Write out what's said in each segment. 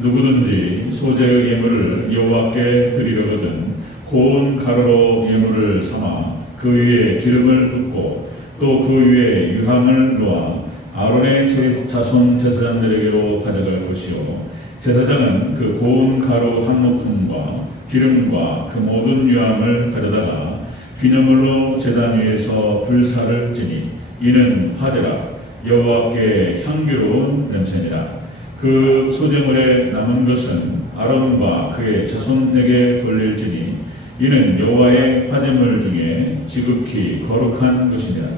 누구든지 소재의 예물을 여호와께 드리려거든 고운 가루로 예물을 삼아 그 위에 기름을 붓고 또 그 위에 유향을 놓아 아론의 자손 제사장들에게로 가져갈 것이요 제사장은 그 고운 가루 한 모품과 기름과 그 모든 유향을 가져다가 기념물로 제단 위에서 불사를 지니 이는 화제라 여호와께 향기로운 냄새니라. 그 소재물에 남은 것은 아론과 그의 자손에게 돌릴지니 이는 여호와의 화제물 중에 지극히 거룩한 것이니라.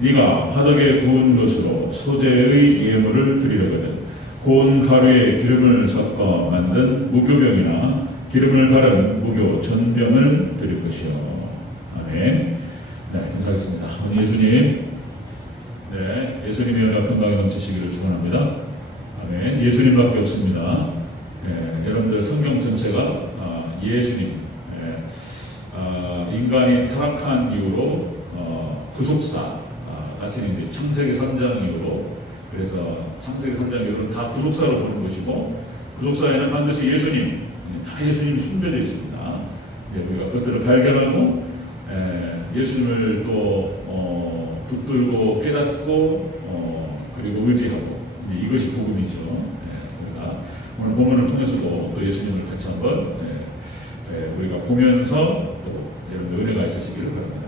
네가 화덕에 구운 것으로 소재의 예물을 드리려거든 고운 가루에 기름을 섞어 만든 무교병이나 기름을 바른 무교 전병을 드릴 것이요. 아멘. 네, 인사하겠습니다. 예수님, 네, 예수님의 은혜와 평강이 넘치시기를 축원합니다. 아멘. 예수님밖에 없습니다. 네, 여러분들 성경 전체가 예수님, 인간이 타락한 이후로 구속사, 같이 창세기 3장 이후로, 그래서 창세기 3장 이후로 다 구속사로 보는 것이고, 구속사에는 반드시 예수님, 다 예수님이 숨겨져 있습니다. 우리가 그것들을 발견하고 예수님을 또 붙들고 깨닫고 그리고 의지하고, 이것이 복음이죠. 우리가 오늘 본문을 통해서도 또 예수님을 같이 한번 우리가 보면서 또 여러분 은혜가 있으시기를 바랍니다.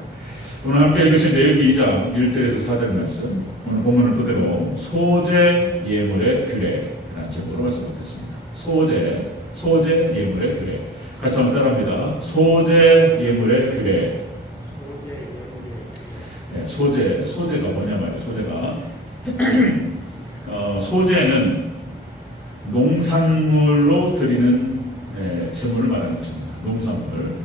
오늘 함께 읽으신 레위기 2장 1절에서 4절 말씀, 오늘 본문을 토대로 소재 예물의 규례라는 제목으로 말씀드리겠습니다. 소재 예물의 규례. 같이 한번 따라합니다. 소재 예물의 규례. 소재가 뭐냐 말이에요. 소재는 농산물로 드리는 제물을 말하는 것입니다. 농산물.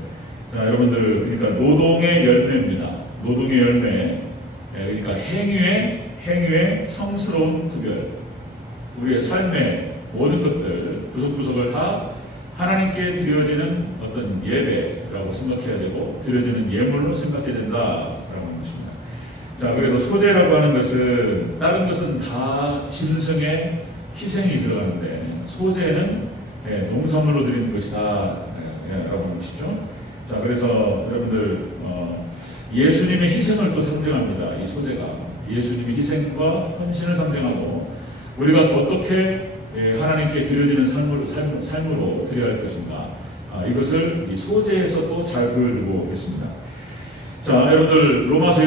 자, 여러분들, 그러니까 노동의 열매입니다. 노동의 열매. 그러니까 행위의 성스러운 구별. 우리의 삶의 모든 것들, 구석구석을 다 하나님께 드려지는 어떤 예배라고 생각해야 되고, 드려지는 예물로 생각해야 된다라고 하는 것입니다. 자, 그래서 소재라고 하는 것은, 다른 것은 다 짐승의 희생이 들어가는데, 소재는 농산물로 드리는 것이다 라고 하는 것이죠. 자, 그래서 여러분들 예수님의 희생을 또 상징합니다. 이 소재가 예수님의 희생과 헌신을 상징하고, 우리가 또 어떻게 하나님께 드려지는 삶으로 드려야 할 것인가, 이것을 이 소재에서 또 잘 보여주고 있습니다. 자, 여러분들 로마서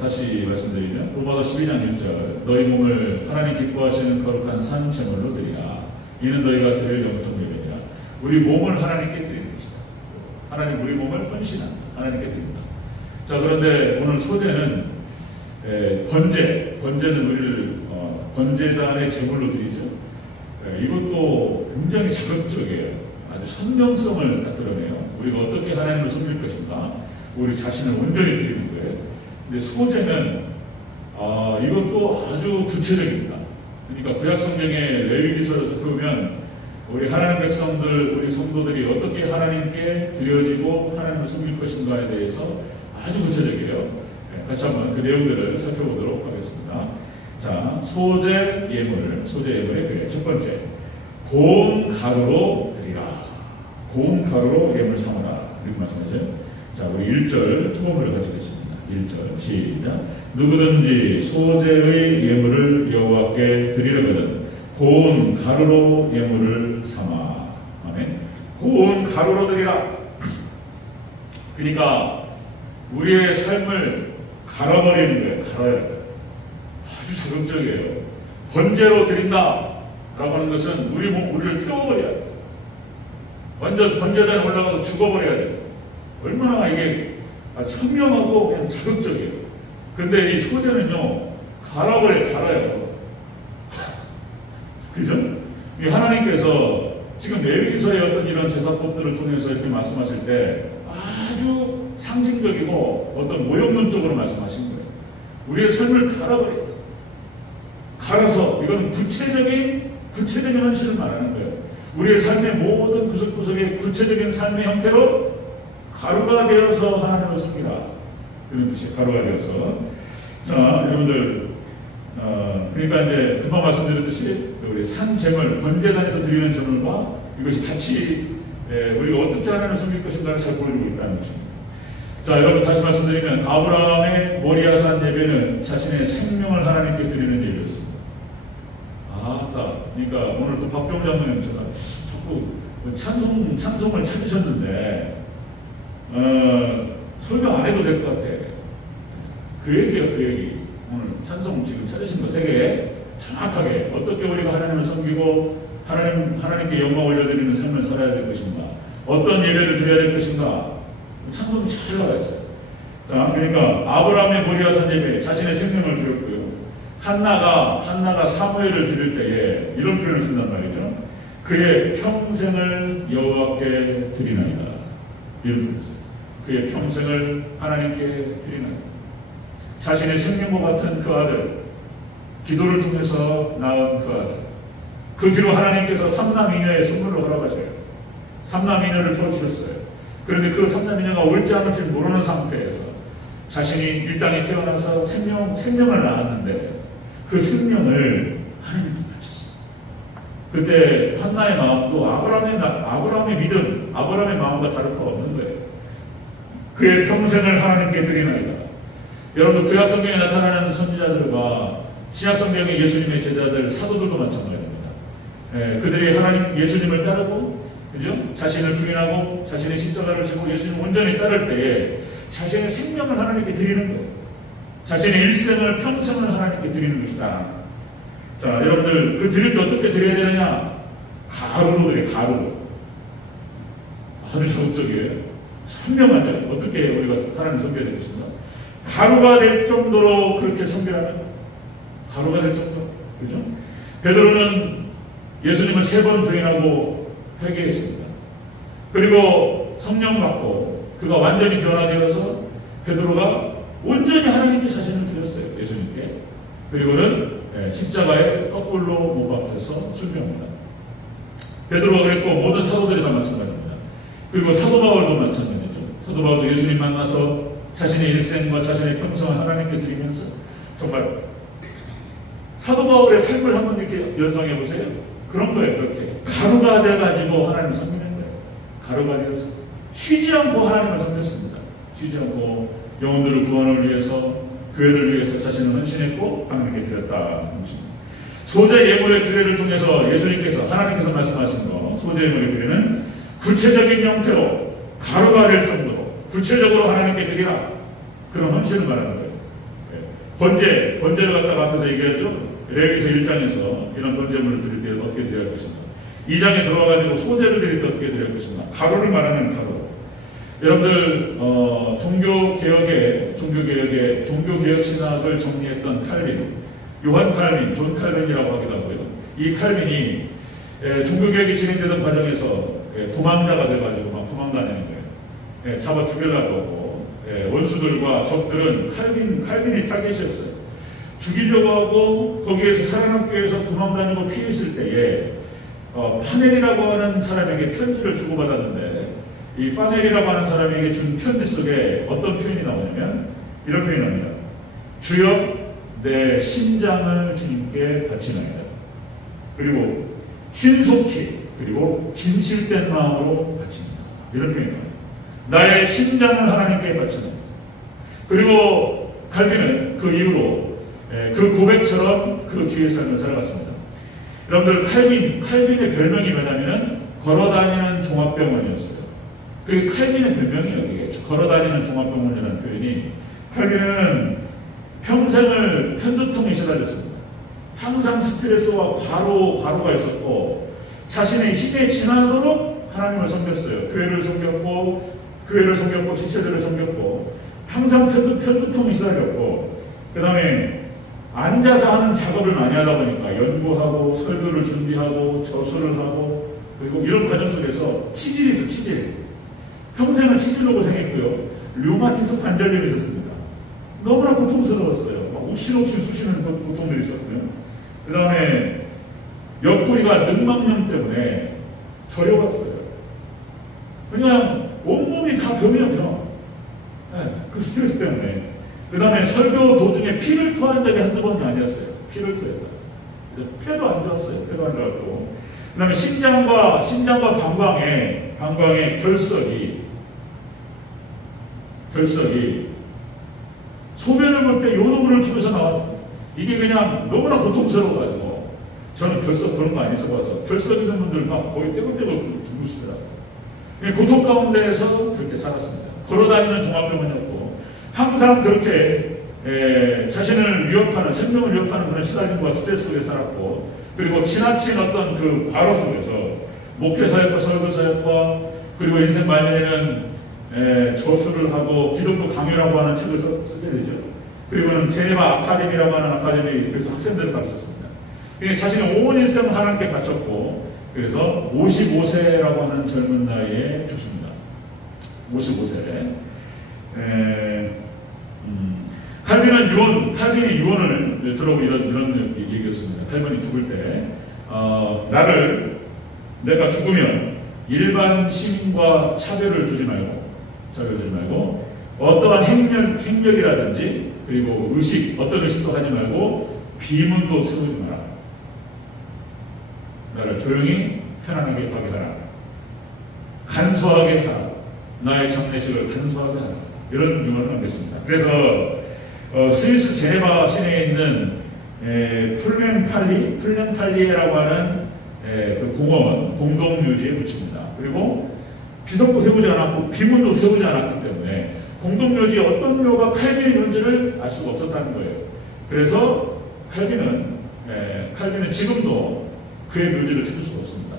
다시 말씀드리면 로마서 12장 1절, 너희 몸을 하나님 기뻐하시는 거룩한 산 제물로 드리라. 이는 너희가 드릴 영적 예배니라. 우리 몸을 하나님께 드리는 것이다. 하나님 우리 몸을 헌신한 하나님께 드립니다. 자, 그런데 오늘 소재는 번제는 우리를 번제단의 제물로 드리죠. 이것도 굉장히 자극적이에요. 아주 선명성을 딱 드러내요. 우리가 어떻게 하나님을 섬길 것인가, 우리 자신을 온전히 드리는 거예요. 근데 소재는 이것도 아주 구체적입니다. 그러니까 구약성경의 레위기서를 살펴보면 우리 하나님 백성들, 우리 성도들이 어떻게 하나님께 드려지고 하나님을 섬길 것인가에 대해서 아주 구체적이에요. 같이 한번 그 내용들을 살펴보도록 하겠습니다. 자, 소재 예물의 규례. 첫 번째, 고운 가루로 드리라. 고운 가루로 예물 삼아라. 이렇게 말씀하죠. 자, 우리 1절 초보를 같이 읽겠습니다. 1절 시작. 누구든지 소재의 예물을 여호와께 드리려거든 고운 가루로 예물을 삼아. 아멘. 고운 가루로 드리라. 그러니까 우리의 삶을 갈아버리는 거예요. 갈아요. 아주 자극적이에요. 번제로 드린다 라고 하는 것은 우리를 태워버려야 돼요. 완전 번제단에 올라가서 죽어버려야 돼요. 얼마나 이게 선명하고 그냥 자극적이에요. 근데 이 소재는요, 갈아요. 그죠? 이 하나님께서 지금 레위기서의 어떤 이런 제사법들을 통해서 이렇게 말씀하실 때 아주 상징적이고 어떤 모형론적으로 말씀하신 거예요. 우리의 삶을 갈아버려요. 갈아서, 이건 구체적인 헌신을 말하는 거예요. 우리의 삶의 모든 구석구석의 구체적인 삶의 형태로 가루가 되어서 하나님을 섬기라. 이런 뜻이에요. 가루가 되어서. 자, 여러분들, 그러니까 이제 금방 말씀드렸듯이 우리 산제물, 번제단에서 드리는 제물과 이것이 같이 우리가 어떻게 하나님을 섬길 것인가를 잘 보여주고 있다는 것입니다. 자, 여러분 다시 말씀드리면 아브라함의 모리아산 예배는 자신의 생명을 하나님께 드리는 예배였습니다. 그러니까 오늘 또 박종훈 장로님 제가 자꾸 찬송을 찾으셨는데 설명 안 해도 될 것 같아. 그 얘기예요, 그 얘기. 오늘 찬송 지금 찾으신 거 되게 정확하게 어떻게 우리가 하나님을 섬기고 하나님께 영광 올려드리는 삶을 살아야 될 것인가, 어떤 예배를 드려야 될 것인가, 찬송이 잘 나와 있어요. 자, 그러니까 아브라함의 모리아산 예배 자신의 생명을 드렸고요. 한나가 사무엘을 드릴 때에 이런 표현을 쓴단 말이죠. 그의 평생을 여호와께 드리나이다. 이런 표현을 써요. 그의 평생을 하나님께 드리나이다. 자신의 생명과 같은 그 아들, 기도를 통해서 낳은 그 아들, 그 뒤로 하나님께서 삼남이녀의 선물을 허락하셔요. 삼남이녀를 도와주셨어요. 그런데 그 삼남이녀가 옳지 않을지 모르는 상태에서 자신이 이 땅에 태어나서 생명을 낳았는데 그 생명을 하나님께 바쳤어요. 그때 한나의 마음도 아브라함의 믿음, 아브라함의 마음과 다를 거 없는 거예요. 그의 평생을 하나님께 드리나이다. 여러분, 구약성경에 나타나는 선지자들과 신약성경의 예수님의 제자들, 사도들도 마찬가지입니다. 그들이 하나님 예수님을 따르고, 그죠? 자신을 부인하고 자신의 십자가를 지고 예수님을 온전히 따를 때에 자신의 생명을 하나님께 드리는 거예요. 자신의 일생을, 평생을 하나님께 드리는 것이다. 자, 여러분들, 그 드릴 때 어떻게 드려야 되느냐? 가루로 드려요, 가루. 아주 적극적이에요. 선명하죠. 어떻게 우리가 하나님을 섬겨야 될 것인가? 가루가 될 정도로 그렇게 섬기라면, 가루가 될 정도. 그죠? 베드로는 예수님을 3번 부인하고 회개했습니다. 그리고 성령 받고 그가 완전히 변화되어서 베드로가 온전히 하나님께 자신을 드렸어요. 예수님께. 그리고는 십자가에 거꾸로 못 박혀서 순교합니다. 베드로가 그랬고 모든 사도들이 다 마찬가지입니다. 그리고 사도 바울도 마찬가지죠. 사도 바울도 예수님 만나서 자신의 일생과 자신의 평생을 하나님께 드리면서 정말 사도 바울의 삶을 한번 이렇게 연상해 보세요. 그런 거예요. 그렇게 가루가 돼가지고 하나님을 섬기는 거예요. 가루가 되어서 쉬지 않고 하나님을 섬겼습니다. 쉬지 않고 영혼들을 구원을 위해서, 교회를 위해서 자신을 헌신했고 하나님께 드렸다. 소재 예물의 규례를 통해서 예수님께서, 하나님께서 말씀하신 거, 소재 예물의 규례는 구체적인 형태로 가루가 될 정도로 구체적으로 하나님께 드리라. 그런 헌신을 말하는 거예요. 번제를 갖다가 앞에서 얘기했죠. 레위기서 1장에서 이런 번제물을 드릴 때 어떻게 드려야 할 것인가. 2장에 들어와가지고 소제를 드릴 때 어떻게 드려야 할 것인가. 가루를 말하는 가루. 여러분들 종교개혁 신학을 정리했던 칼빈, 요한 칼빈, 존 칼빈이라고 하기도 하고요. 이 칼빈이 종교개혁이 진행되던 과정에서 도망자가 돼가지고 막 도망다니는 거예요. 잡아 죽이려고 하고 원수들과 적들은 칼빈이 타겟이었어요. 죽이려고 하고 거기에서 살아남기 위해서 도망다니고 피했을 때에 파넬이라고 하는 사람에게 편지를 주고받았는데, 이 파넬이라고 하는 사람에게 준 편지 속에 어떤 표현이 나오냐면 이런 표현이 나옵니다. 주여 내 심장을 주님께 바치나이다. 그리고 신속히, 그리고 진실된 마음으로 바칩니다. 이런 표현이 나옵니다. 나의 심장을 하나님께 바치나이다. 그리고 칼빈은 그 이후로 그 고백처럼 그 뒤의 삶을 살아갔습니다. 여러분들, 칼빈의 별명이 뭐냐면 걸어다니는 종합병원이었어요. 그 칼빈의 별명이에요. 이게 걸어다니는 종합병원이라는 표현이. 칼빈은 평생을 편두통에 시달렸습니다. 항상 스트레스와 과로가 있었고 자신의 힘에 지나도록 하나님을 섬겼어요. 교회를 섬겼고 지체들을 섬겼고 항상 편두통이 시달렸고, 그 다음에 앉아서 하는 작업을 많이 하다 보니까 연구하고 설교를 준비하고 저술을 하고, 그리고 이런 과정 속에서 치질이 있어, 치질. 평생을 치질로 고생했고요. 류마티스 관절염이 있었습니다. 너무나 고통스러웠어요. 막 욱신욱신 쑤시는 고통들이 있었고요. 그 다음에 옆구리가 늑막염 때문에 저려갔어요. 그냥 온몸이 다 병이에요, 병. 그 스트레스 때문에. 그 다음에 설교 도중에 피를 토한 적이 한두 번이 아니었어요. 피를 토했다. 폐도 안 좋았어요. 폐도 안 좋았고. 그 다음에 심장과 방광의 결석이 소변을 볼 때 요동을 통해서 나왔고, 이게 그냥 너무나 고통스러워가지고, 저는 결석 그런 거 안 있어봐서 결석 있는 분들 막 거의 떼굴떼굴 죽으시더라고요. 고통 가운데에서 그렇게 살았습니다. 걸어다니는 종합병원이었고, 항상 그렇게 자신을 위협하는, 생명을 위협하는 그런 시달림과 스트레스 속에 살았고, 그리고 지나친 어떤 그 과로 속에서 목회사역과 설교사역과, 그리고 인생 말년에는 저수를 하고 기독교 강요라고 하는 책을 쓰게 되죠. 그리고는 제네바 아카데미라고 하는 아카데미, 그래서 학생들을 가르쳤습니다. 그러니까 자신의 온 일생을 하나님께 바쳤고, 그래서 55세라고 하는 젊은 나이에 죽습니다. 55세. 칼빈이 유언을 들어보고 이런 얘기였습니다. 칼빈이 죽을 때, 내가 죽으면 일반 시민과 차별을 두지 말고, 어떠한 행렬이라든지, 그리고 어떤 의식도 하지 말고, 비문도 세우지 마라. 나를 조용히 편안하게 가게 하라. 간소하게 하라. 나의 장례식을 간소하게 하라. 이런 유언을 남겼습니다. 그래서 스위스 제네바 시내에 있는 풀렌팔리에라고 하는 그 공원, 공동묘지에 묻힙니다. 그리고 비석도 세우지 않았고 비문도 세우지 않았기 때문에 공동묘지에 어떤 묘가 칼빈의 묘지를 알 수가 없었다는 거예요. 그래서 칼빈은 지금도 그의 묘지를 찾을 수가 없습니다.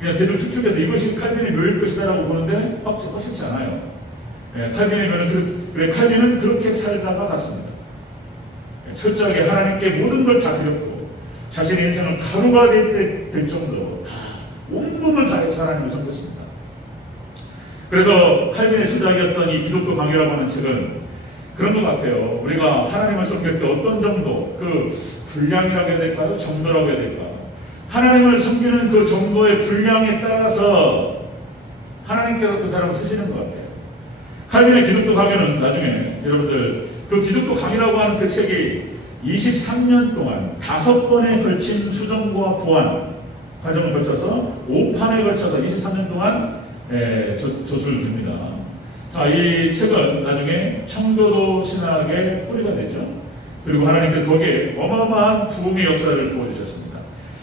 그냥 대충 추측해서 이것이 칼빈의 묘일 것이다라고 보는데 확실치 않아요. 칼빈의 묘는 칼빈은 그렇게 살다가 갔습니다. 철저하게 하나님께 모든 걸 다 드렸고, 자신의 인생은 가루가 될 정도로 다 온몸을 다해서 하나님을 섬겼습니다. 그래서 칼빈의 시작이었던 이 기독교 강요라고 하는 책은 그런 것 같아요. 우리가 하나님을 섬길 때 어떤 정도, 그 분량이라고 해야 될까요? 정도라고 해야 될까요? 하나님을 섬기는 그 정도의 분량에 따라서 하나님께서 그 사람을 쓰시는 것 같아요. 칼빈의 기독교 강요는 나중에 여러분들 그 기독교 강요라고 하는 그 책이 23년 동안 5번에 걸친 수정과 보완 과정을 거쳐서 5판에 걸쳐서 23년 동안 저술을 됩니다. 자, 이 책은 나중에 청교도 신학의 뿌리가 되죠. 그리고 하나님께서 거기에 어마어마한 부흥의 역사를 부어주셨습니다.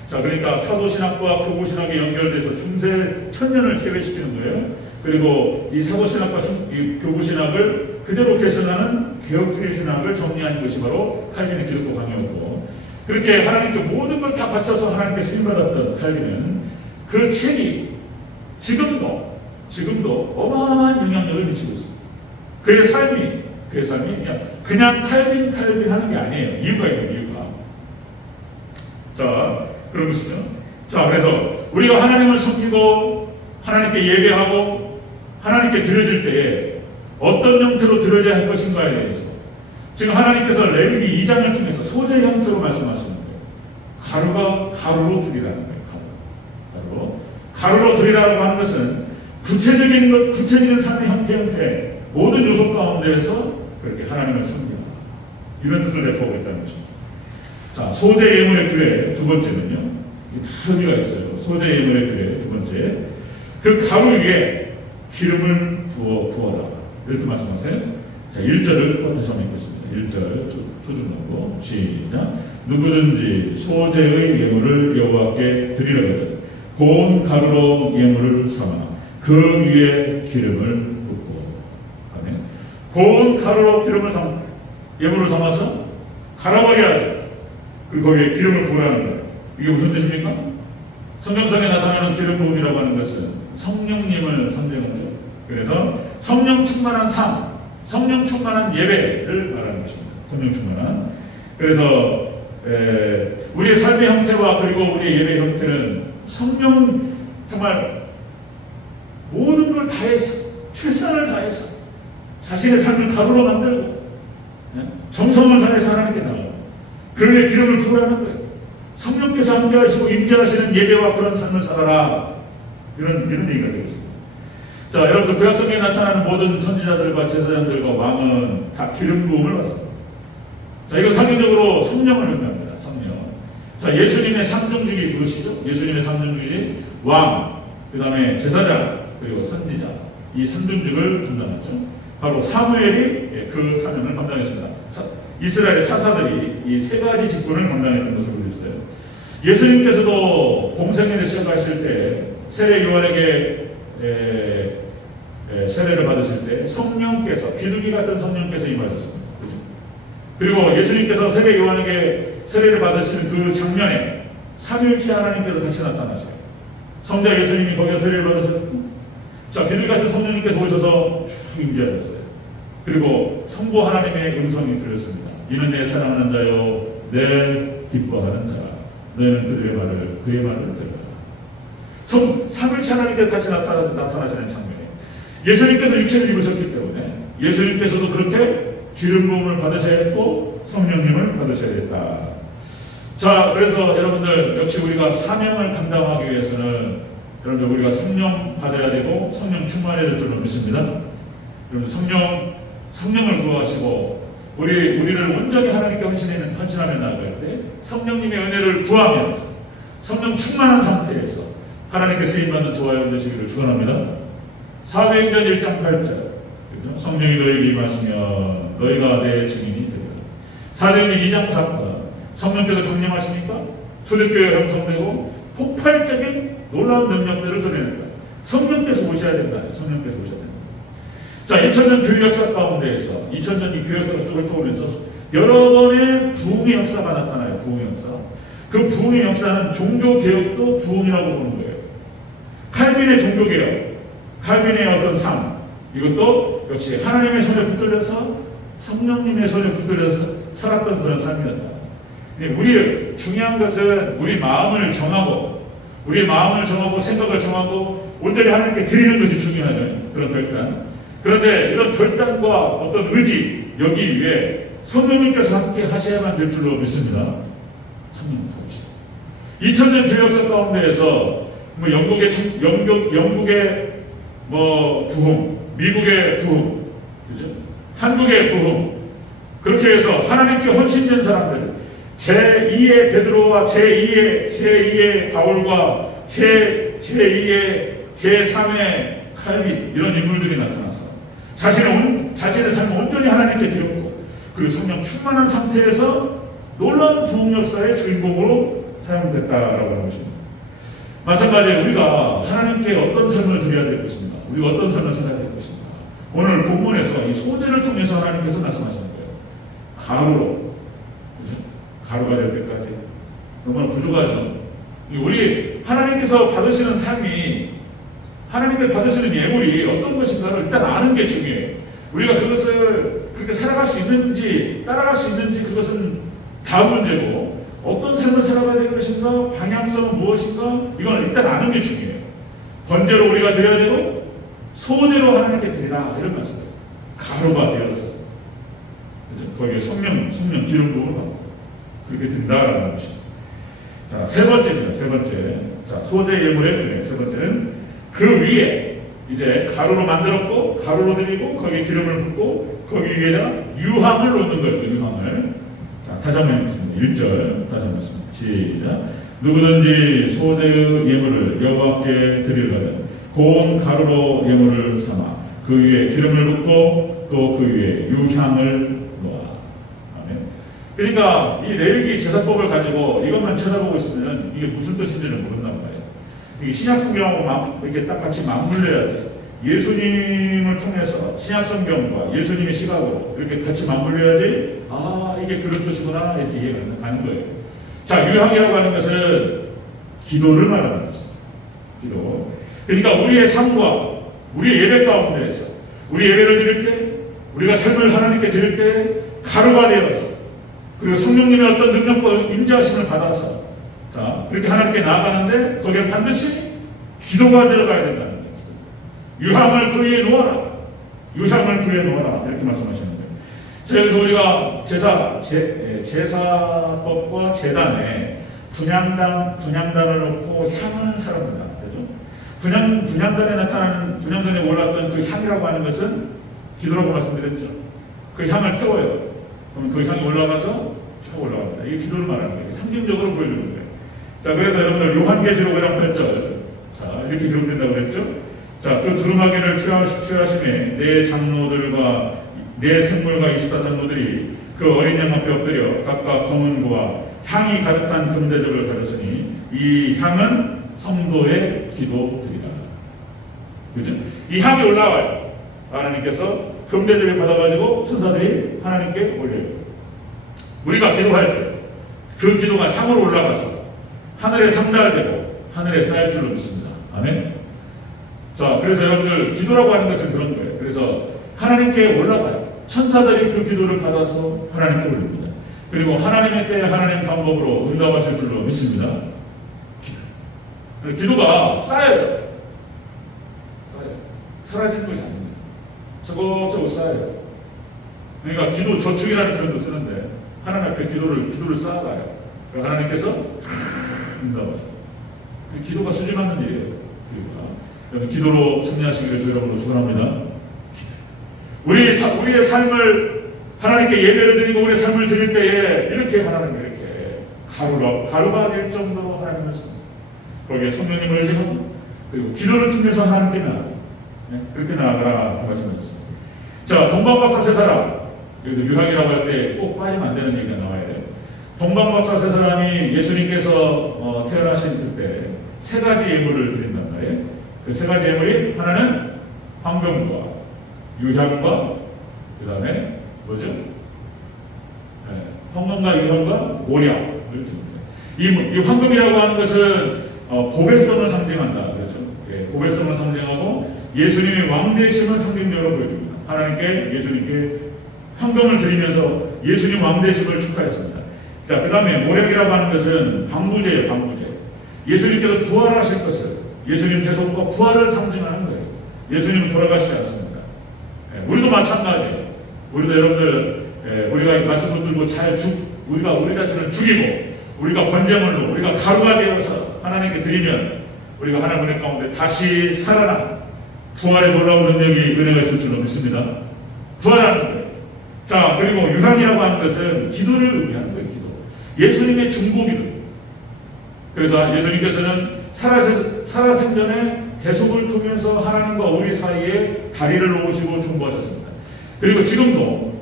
자, 그러니까 사도신학과 교구신학에 연결돼서 중세 천년을 제외시키는 거예요. 그리고 이 사도신학과 이 교구신학을 그대로 개선하는 개혁주의 신학을 정리한 것이 바로 칼빈의 기독교 강요였고, 그렇게 하나님께 모든 걸 다 바쳐서 하나님께 쓰임받았던 칼빈은 그 책이 지금도 어마어마한 영향력을 미치고 있습니다. 그의 삶이 그냥 칼빈 하는 게 아니에요. 이유가 있는 이유가. 자, 그런 것이죠. 자, 그래서 우리가 하나님을 섬기고 하나님께 예배하고 하나님께 드려질 때에 어떤 형태로 드려져야 할 것인가에 대해서 지금 하나님께서 레위기 2장을 통해서 소재 형태로 말씀하시는 거예요. 가루로 드리라는 거예요. 가루로 드리라고 하는 것은 구체적인 삶의 형태 모든 요소 가운데에서 그렇게 하나님을 섬기라, 이런 뜻을 내포하고 있다는 것입니다. 자, 소재 예물의 규례 두 번째는요, 다 의미가 있어요. 소재 예물의 규례 두 번째, 그 가루 위에 기름을 부어라, 이렇게 말씀하세요. 자, 1절을 또 다시 한번 읽겠습니다. 1절 초중 넣고 시작. 누구든지 소재의 예물을 여호와께 드리려거든 고운 가루로 예물을 삼아 그 위에 기름을 붓고, 아멘. 고운 가루로 예물을 삼아서 갈아버려야 돼. 그리고 거기에 기름을 부으라는 거예요. 이게 무슨 뜻입니까? 성경상에 나타나는 기름 부음이라고 하는 것은 성령님을 상징하죠. 그래서 성령 충만한 삶, 성령 충만한 예배를 말하는 것입니다. 성령 충만한. 그래서 우리의 삶의 형태와 그리고 우리의 예배 형태는 성령 정말 모든 걸 다해서, 최선을 다해서 자신의 삶을 가루로 만들고 정성을 다해서 하나님께 나가고 그런데 기름을 부으라는 거예요. 성령께서 함께 하시고 임재하시는 예배와 그런 삶을 살아라, 이런 얘기가 되겠습니다. 자, 여러분, 구약성경에 나타나는 모든 선지자들과 제사장들과 왕은 다 기름 부음을 받습니다. 자, 이건 상징적으로 성령을 의미합니다. 성령. 자, 예수님의 상중직이 그것이죠. 예수님의 상중직이 왕, 그 다음에 제사장, 그리고 선지자. 이 상중직을 담당했죠. 바로 사무엘이 그 사명을 감당했습니다. 이스라엘의 사사들이 이 세 가지 직분을 감당했던 것을 볼 수 있어요. 예수님께서도 공생애를 시작하실 때 세례 요한에게 세례를 받으실 때 성령께서, 비둘기 같은 성령께서 임하셨습니다. 그렇죠? 그리고 예수님께서 세례 요한에게 세례를 받으실 그 장면에 삼위일체 하나님께서 같이 나타나셔요. 성자 예수님이 거기서 세례를 받으셨고, 자, 비둘기 같은 성령님께서 오셔서 쭉 임재하셨어요. 그리고 성부 하나님의 음성이 들렸습니다. 이는 내 사랑하는 자요, 내 기뻐하는 자. 너희는 그의 말을 들으라. 삼위일체 하나님께서 다시 나타나시는 장면에 예수님께서 육체를 입으셨기 때문에 예수님께서도 그렇게 기름 부음을 받으셔야 했고 성령님을 받으셔야 했다. 자, 그래서 여러분들 역시 우리가 사명을 감당하기 위해서는 여러분들 우리가 성령 받아야 되고 성령 충만해야 될 줄로 믿습니다. 여러분 성령을 구하시고 우리를 온전히 하나님께 헌신하며 나아갈 때 성령님의 은혜를 구하면서 성령 충만한 상태에서 하나님께 쓰임받는 저와 여러분 되시기를 축원합니다. 사도행전 1장 8절 성령이 너희에게 임하시면 너희가 내 증인이 되리라. 사도행전 2장 4절 성령께서 강림하시니까 초대교회가 형성되고 폭발적인 놀라운 능력들을 드러낸다. 성령께서 오셔야 된다. 성령께서 오셔야 된다. 자, 2000년 교회 역사 가운데에서 2000년 이 교회 역사가 쭉 떠오르면서 여러 번의 부흥의 역사가 나타나요. 부흥의 역사. 그 부흥의 역사는 종교개혁도 부흥이라고 보는 거예요. 칼빈의 종교개혁, 칼빈의 어떤 삶, 이것도 역시 하나님의 손에 붙들려서 성령님의 손에 붙들려서 살았던 그런 삶이었다. 우리 중요한 것은 우리 마음을 정하고 생각을 정하고 온전히 하나님께 드리는 것이 중요하죠. 그런 결단. 그런데 이런 결단과 어떤 의지, 여기 위에 성령님께서 함께 하셔야만 될 줄로 믿습니다. 성령 도우시죠. 2000년 교회 역사 가운데에서 영국의 부흥, 미국의 부흥, 그죠? 한국의 부흥, 그렇게 해서 하나님께 헌신된 사람들, 제2의 베드로와 제2의 바울과 제3의 칼빈, 이런 인물들이 나타나서 자신의 삶을 온전히 하나님께 드렸고, 그리고 성령 충만한 상태에서 놀라운 부흥 역사의 주인공으로 사용됐다라고 하는 것입니다. 마찬가지로 우리가 하나님께 어떤 삶을 드려야 될 것인가, 우리가 어떤 삶을 살아야 될 것인가, 오늘 본문에서 이 소재를 통해서 하나님께서 말씀하시는 거예요. 가루로, 그죠? 가루가 될 때까지 너무나 부족하죠. 우리 하나님께서 받으시는 삶이, 하나님께 받으시는 예물이 어떤 것인가를 일단 아는 게 중요해요. 우리가 그것을 그렇게 살아갈 수 있는지, 따라갈 수 있는지, 그것은 다음 문제고, 어떤 삶을 살아가야 될 것인가, 방향성은 무엇인가, 이건 일단 아는 게 중요해요. 번제로 우리가 드려야 되고, 소제로 하나님께 드리라, 이런 말씀이에요. 가루가 되어서. 그죠? 거기에 성령 기름 부음을 받고, 그렇게 된다라는 것입니다. 자, 세 번째입니다. 세 번째. 자, 소제 예물의 중에 세 번째는 그 위에 이제 가루로 만들었고, 가루로 드리고, 거기에 기름을 붓고, 거기 위에다 유황을 놓는 거예요. 유황을. 자, 다시 한번 읽겠습니다. 1절 다시 한번 읽습니다. 시작. 누구든지 소제의 예물을 여호와께 드리려면 고운 가루로 예물을 삼아 그 위에 기름을 붓고 또 그 위에 유향을 놓아. 아멘. 그러니까 이 레위기 제사법을 가지고 이것만 쳐다보고 있으면 이게 무슨 뜻인지는 모른단 말이에요. 이게 신약 성경하고 이렇게 딱 같이 맞물려야지. 예수님을 통해서 신약 성경과 예수님의 시각으로 이렇게 같이 맞물려야지, 아, 이게 그런 뜻이구나, 이렇게 이해가 가는 거예요. 자, 유향이라고 하는 것은 기도를 말하는 것입니다. 기도. 그러니까 우리의 삶과 우리의 예배 가운데에서 우리 예배를 드릴 때, 우리가 삶을 하나님께 드릴 때 가루가 되어서, 그리고 성령님의 어떤 능력과 임재하심을 받아서, 자, 그렇게 하나님께 나아가는데 거기에 반드시 기도가 들어가야 된다는 거예요. 유향을 그 위에 놓아라. 유향을 그 위에 놓아라. 이렇게 말씀하시는 거예요. 그래서 우리가 제사법과 제단에 분향단을 놓고 향을 사람입니다. 그죠? 분향단에 나타나는, 분향단에 올랐던 그 향이라고 하는 것은 기도라고 말씀드렸죠. 그 향을 태워요. 그럼 그 향이 올라가서 쭉 올라갑니다. 이게 기도를 말하는 거예요. 상징적으로 보여주는 거예요. 자, 그래서 여러분들 요한계시록 5장 8절. 자, 이렇게 기록된다고 그랬죠? 자, 그 두루마기를 취하심에 내 장로들과 내 생물과 24장로들이 그 어린 양 앞에 엎드려 각각 검은 고와 향이 가득한 금대접을 가졌으니 이 향은 성도의 기도들이라. 그죠? 이 향이 올라와요. 하나님께서 금대접을 받아가지고 천사들이 하나님께 올려요. 우리가 기도할 때 그 기도가 향으로 올라가서 하늘에 상달되고 하늘에 쌓일 줄로 믿습니다. 아멘. 자, 그래서 여러분들 기도라고 하는 것은 그런 거예요. 그래서 하나님께 올라가요. 천사들이 그 기도를 받아서 하나님께 올립니다. 그리고 하나님의 때에 하나님 방법으로 응답하실 줄로 믿습니다. 기도가 쌓여요. 사라지는 것이 아닙니다. 저것저것 쌓여요. 그러니까 기도 저축이라는 표현도 쓰는데 하나님 앞에 기도를 쌓아가요. 하나님께서 응답하셔요. 기도가 수준하는 일이에요. 그러니까 기도로 승리하시기를 주 여러분으로 축원합니다. 우리의 삶을 하나님께 예배를 드리고 우리의 삶을 드릴 때에 이렇게 하나님께 이렇게 가루가 될 정도로 하나님을 섬기고 거기에 성령님을 의지하고 그리고 기도를 통해서 하나님께 나아가요. 네? 그렇게 나아가라 말씀하셨습니다. 자, 동방박사 세 사람, 유학이라고 할 때 꼭 빠지면 안 되는 얘기가 나와야 돼요. 동방박사 세 사람이 예수님께서 태어나신 그때 세 가지 예물을 드린단 말이에요. 그 세 가지 예물이 하나는 황금과 유향과 그 다음에 뭐죠? 네, 황금과 유향과 모략을 드립니다. 이 황금이라고 하는 것은 보배성을 상징한다. 그렇죠? 예, 보배성을 상징하고 예수님의 왕되심을 상징적으로 보여줍니다. 하나님께 예수님께 황금을 드리면서 예수님 왕되심을 축하했습니다. 자, 그 다음에 모략이라고 하는 것은 방부제예요. 방부제. 예수님께서 부활하실 것을 예수님 대속과 부활을 상징하는 거예요. 예수님은 돌아가시지 않습니다. 예, 우리도 마찬가지예요. 우리도 여러분들 우리가 말씀 붙들고 우리가 우리 자신을 죽이고 우리가 번제물로 우리가 가루가 되어서 하나님께 드리면 우리가 하나님 은혜 가운데 다시 살아나 부활의 놀라운 능력이 은혜가 있을 줄로 믿습니다. 부활하는 거예요. 자, 그리고 유향이라고 하는 것은 기도를 의미하는 거예요. 기도. 예수님의 중보기도. 그래서 예수님께서는 살아생전에 대속을 통해서 하나님과 우리 사이에 다리를 놓으시고 중보하셨습니다. 그리고 지금도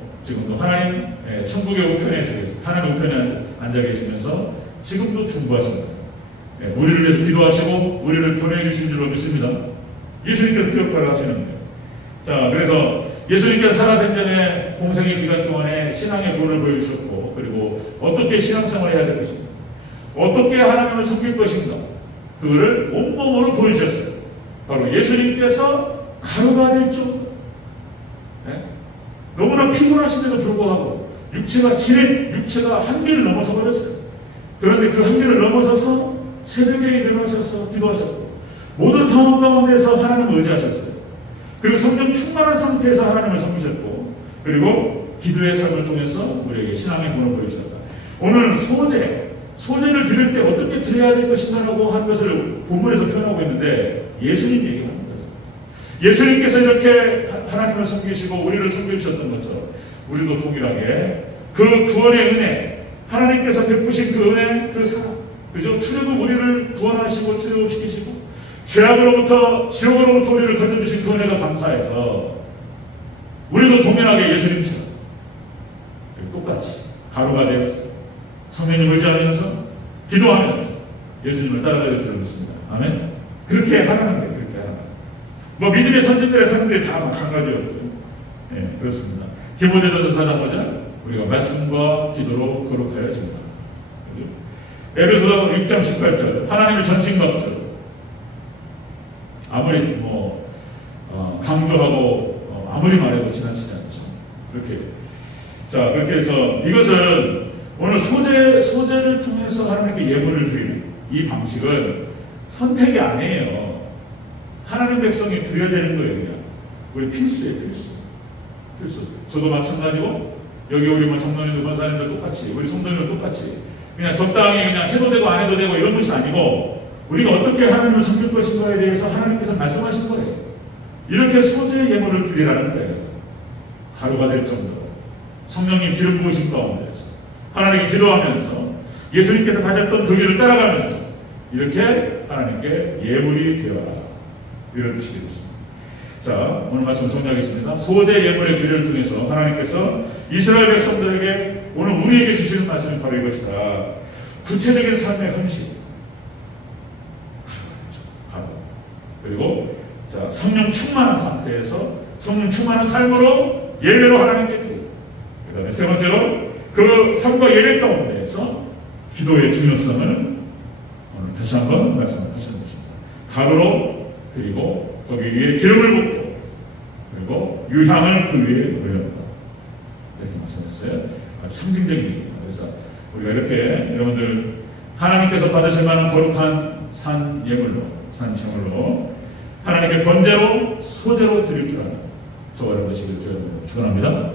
하나님 천국의 우편에 하나님 우편에 앉아 계시면서 지금도 중보하십니다. 우리를 위해서 기도하시고 우리를 변호해 주신 줄로 믿습니다. 예수님께서 그 역할을 하시는 거예요. 자, 그래서 예수님께서 살아생전에 공생의 기간 동안에 신앙의 본을 보여주셨고 그리고 어떻게 신앙생활을 해야 될 것인가 어떻게 하나님을 섬길 것인가 그거를 온몸으로 보여주셨어요. 바로 예수님께서 가루가 될 정도 너무나 피곤하신데도 불구하고 육체가 한계를 넘어서 버렸어요. 그런데 그 한계를 넘어서서 새벽에 일어나셔서 기도하셨고 모든 상황 가운데서 하나님을 의지하셨어요. 그리고 성령 충만한 상태에서 하나님을 섬기셨고 그리고 기도의 삶을 통해서 우리에게 신앙의 본을 보여주셨다. 오늘 소제를 드릴 때 어떻게 드려야 될 것인가라고 하는 것을 본문에서 표현하고 있는데 예수님 얘기하는 거예요. 예수님께서 이렇게 하나님을 섬기시고 우리를 섬겨주셨던 것처럼 우리도 동일하게 그 구원의 은혜 하나님께서 베푸신 그 은혜 그 사랑 그죠? 출애굽 우리를 구원하시고 출애굽시키시고 죄악으로부터 지옥으로부터 우리를 건져주신 그 은혜가 감사해서 우리도 동일하게 예수님처럼 똑같이 가루가 되어서 성령님을 의지하면서 기도하면서 예수님을 따라가야 될 줄 믿습니다. 아멘. 그렇게 하라는 거예요. 그렇게 하라는 거예요. 뭐 믿음의 선진들의 사람들이 다 마찬가지였거든요. 네, 그렇습니다. 디모데전서 4장 5절 우리가 말씀과 기도로 거룩하여야 됩니다. 에베소 6장 18절 하나님을 전심받죠. 아무리 강조하고 아무리 말해도 지나치지 않죠. 그렇게 해서 이것은 오늘 소제를 통해서 하나님께 예물을 드리는 이 방식은 선택이 아니에요. 하나님 백성이 드려야 되는 거예요. 그냥 우리 필수예요. 필수. 저도 마찬가지고 여기 우리 장로님들 권사님들 똑같이 우리 성도님들 똑같이 그냥 적당히 그냥 해도 되고 안 해도 되고 이런 것이 아니고 우리가 어떻게 하나님을 섬길 것인가에 대해서 하나님께서 말씀하신 거예요. 이렇게 소재 예물을 드리라는 거예요. 가루가 될 정도로 성령님 기름 부으신 가운데에서 하나님께 기도하면서 예수님께서 가졌던 그 길을 따라가면서 이렇게 하나님께 예물이 되어라, 이런 뜻이 되겠습니다. 자, 오늘 말씀 정리하겠습니다. 소재 예물의 규례를 통해서 하나님께서 이스라엘 백성들에게 오늘 우리에게 주시는 말씀이 바로 이것이다. 구체적인 삶의 헌신, 가로. 그리고 자, 성령 충만한 상태에서 성령 충만한 삶으로 예배로 하나님께 드리고, 그 다음에 세 번째로 그 삶과 예배 가운데에서 기도의 중요성을 오늘 다시 한번 말씀하시는 것입니다. 가루로 드리고 거기 위에 기름을 붓고 그리고 유향을 그 위에 올렸다, 이렇게 말씀하셨어요. 아주 상징적인 얘기입니다. 그래서 우리가 이렇게 여러분들 하나님께서 받으실 만한 거룩한 산 예물로, 산 제물로 하나님께 번제로, 소제로 드릴 줄 아는 저와 여러분 되시길 축원합니다.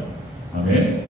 아멘.